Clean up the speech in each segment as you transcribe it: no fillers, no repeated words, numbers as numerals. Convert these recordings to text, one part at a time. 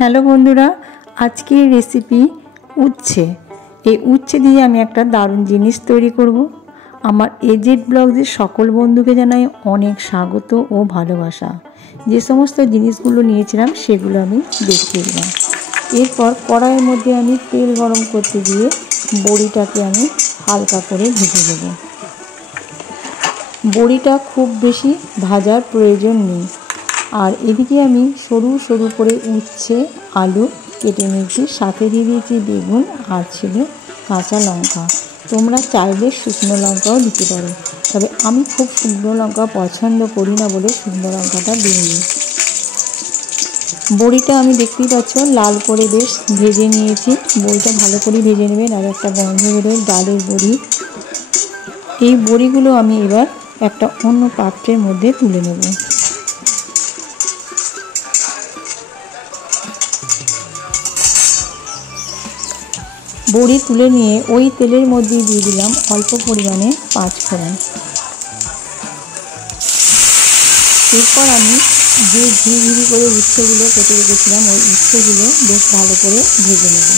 Hello বন্ধুরা, আজকের recipe উচ্ছে। এই উচ্ছে দিয়ে আমি একটা দারুণ জিনিস তৈরি করব। আমার এজেড ব্লগসের সকল বন্ধুকে জানাই অনেক স্বাগত ও ভালোবাসা। যে সমস্ত জিনিসগুলো নিয়েছিলাম সেগুলো আমি দেখিয়ে দিলাম। এরপর কড়াইয়ের মধ্যে আমি তেল গরম করতে দিয়ে বড়িটাকে আমি হালকা করে ভেজে দেব। বড়িটা খুব বেশি ভাজার প্রয়োজন নেই। আর এদিকে আমি সরু সরু করে উচ্ছে আলু কেটে নিয়েছি, সাথে দিয়ে দিয়েছি বেগুন আর ছিল কাঁচা লঙ্কা। তোমরা চাইলে শুকনো লঙ্কাও দিতে পারো, তবে আমি খুব শুকনো লঙ্কা পছন্দ করি না বলে শুকনো লঙ্কাটা দিইনি। বড়িটা আমি দেখতেই পাচ্ছ লাল করে বেশ ভেজে নিয়েছি। বড়িটা ভালো করে ভেজে নেবেন, আর একটা গন্ধ বেরোয় ডালের বড়ি। এই বড়িগুলো আমি এবার একটা অন্য পাত্রের মধ্যে তুলে নেব। বড়ি তুলে নিয়ে ওই তেলের মধ্যে দিয়ে দিলাম অল্প পরিমাণে পাঁচফোড়ন। এরপর আমি যে ঝিরি করে উচ্ছেগুলো কেটে রেখেছিলাম ওই উচ্ছেগুলো বেশ ভালো করে ভেজে নেব।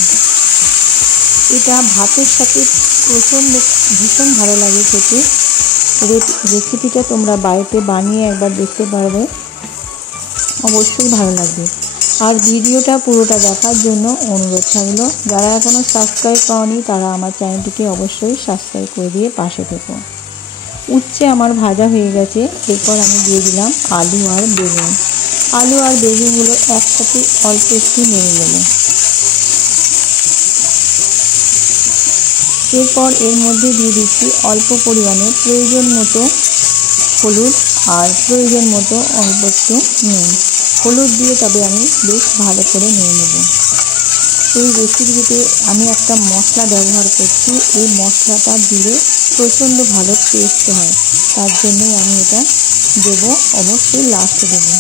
এটা ভাতের সাথে ভীষণ ভালো লাগে খেতে। রেসিপিটা তোমরা বাড়িতে বানিয়ে একবার দেখতে পারবে, অবশ্যই ভালো লাগবে। আর ভিডিওটা পুরোটা দেখার জন্য অনুরোধ থাকলো, যারা এখনও সাবস্ক্রাইব করনি তারা আমার চ্যানেলটিকে অবশ্যই সাবস্ক্রাইব করে দিয়ে পাশে থেকো। উচ্ছে আমার ভাজা হয়ে গেছে। এরপর আমি দিয়ে দিলাম আলু আর বেগুন। আলু আর বেগুনগুলো একসাথে অল্প একটু নেড়ে নেব। এরপর এর মধ্যে দিয়ে দিচ্ছি অল্প পরিমাণে প্রয়োজন মতো হলুদ আর প্রয়োজন মতো অল্প একটু নুন। হলুদ দিয়ে তবে আমি বেশ ভালো করে নিয়ে নেব। এই রেসিপিতে আমি একটা মশলা ব্যবহার করছি। এই মশলাটা দিলে প্রচণ্ড ভালো টেস্ট হয়, তার জন্যই আমি এটা দেবো, অবশ্যই লাস্টে দেবো।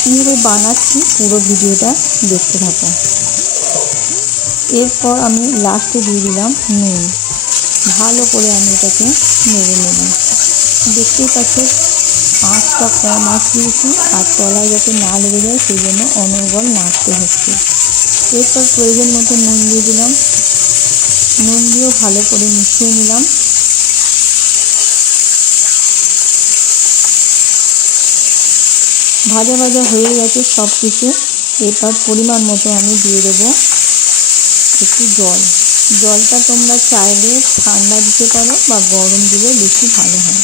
কীভাবে বানাচ্ছি পুরো ভিডিওটা দেখতে থাকো। এরপর আমি লাস্টে দিয়ে দিলাম নুন। ভালো করে আমি এটাকে নেড়ে নেব। দেখতেই পাচ্ছ আঁচটা কম আঁচ দিয়েছি, আর তলায় যাতে না লেগে যায় সেই জন্য অনর্গল নাড়তে হচ্ছে। এরপর প্রয়োজন মতো নুন দিয়ে দিলাম। নুন দিয়েও ভালো করে মিশিয়ে নিলাম। ভাজা ভাজা হয়ে গেছে সব কিছু। এরপর পরিমাণ মতো আমি দিয়ে দেবো একটু জল। জলটা তোমরা চাইলে ঠান্ডা দিতে পারো বা গরম দিলে বেশি ভালো হয়।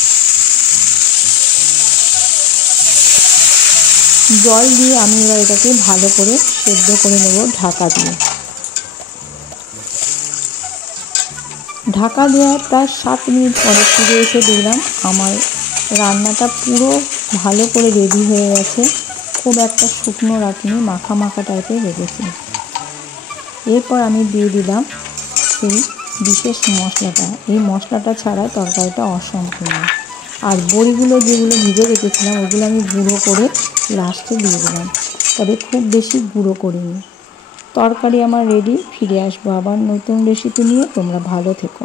জল দিয়ে আমি এবার এটাকে ভালো করে সেদ্ধ করে নেব ঢাকা দিয়ে। ঢাকা দেওয়ার প্রায় 7 মিনিট পরে ফিরে এসে দেখলাম আমার রান্নাটা পুরো ভালো করে রেডি হয়ে গেছে। খুব একটা শুকনো রাখিনি, মাখা মাখা টাইপের রেখেছি। এরপর আমি দিয়ে দিলাম সেই বিশেষ মশলাটা। এই মশলাটা ছাড়া তরকারিটা অসম্পূর্ণ। আর বড়িগুলো যেগুলো ভিজে রেখেছিলাম ওগুলো আমি গুঁড়ো করে লাস্টে দিয়ে দিলাম, তবে খুব বেশি গুঁড়ো করিনি। তরকারি আমার রেডি। ফিরে আসবো আবার নতুন রেসিপি নিয়ে। তোমরা ভালো থেকো।